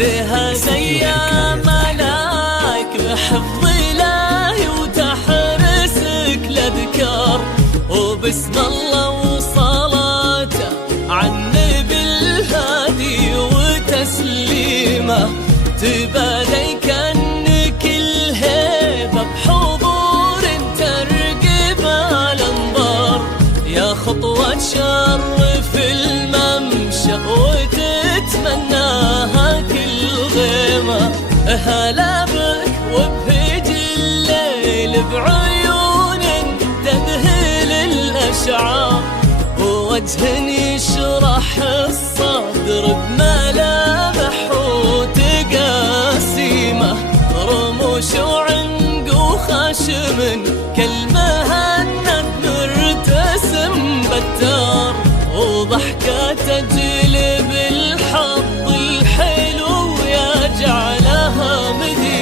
تهدى ايام ملاك بحفظ الهي وتحرسك الاذكار، وبسم الله وصلاته عالنبي الهادي وتسليمه، تبادي كأنك الهيبة بحضور ترقب الانظار، يا خطوة تشرف الممشى وتتمناها كل غيمة. هلا بك وبهج الليل بعيون تذهل الأشعار، ووجه يشرح الصدر بملامح وتقاسيمه، رموش وعنق وخشم كالمهند مرتسم بتار، وضحكة تجلب الحظ الحلو يجعلها مديمة.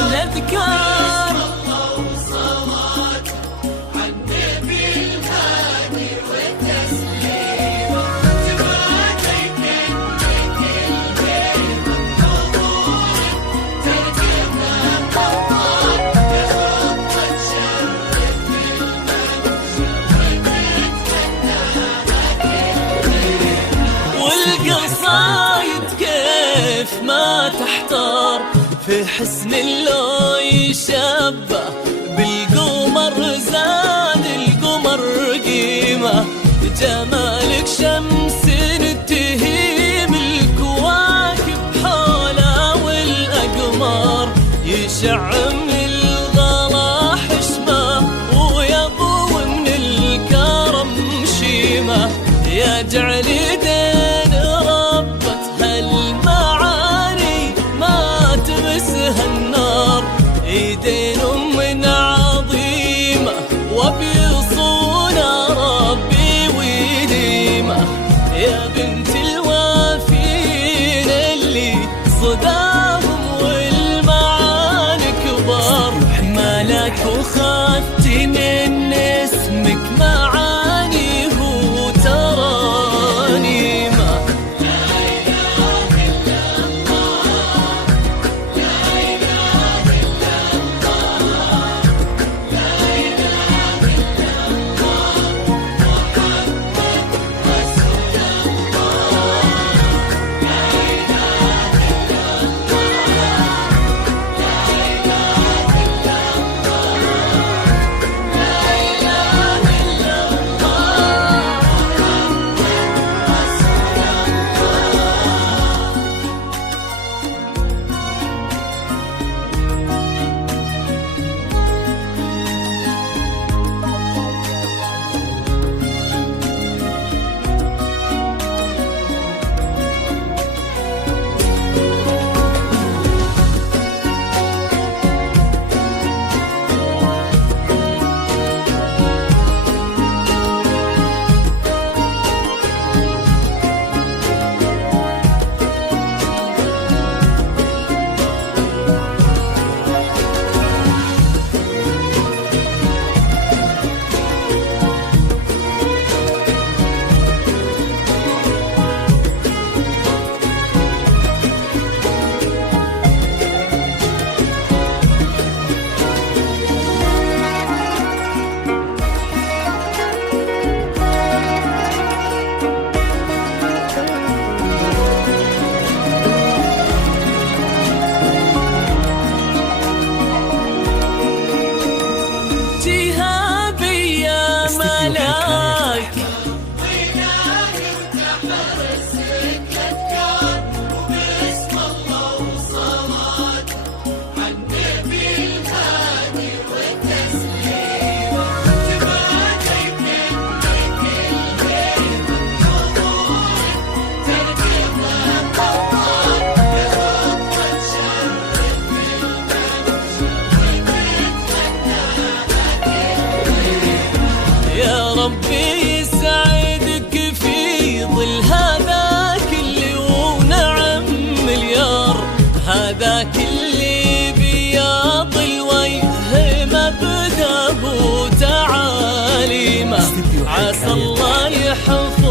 الأذكار الله وصلاة عالنبي الهادي والتسليم، تبادي كأنك الهيبة بحضور ترجم الأنظار، يا خطة تشرف الممشى وتتمناها كل والقصايد كيف ما تحتار، في حسن اللو يشبه بالقمر زاد القمر قيمة، جمالك شمس تهيم الكواكب حوله والأقمار، يشع من الغلا حشمة ويضوي من الكرم شيمة، يجعل يدين ربة هالمعاني ما تمسها النار، ايدين من عظيمة وبيصونها ربي ويديمة، يا بنت الوافين اللي صداهم والمعاني كبار، مالك وخذت من اسمك معاني هو ترانيمة. عسى الله يحفظ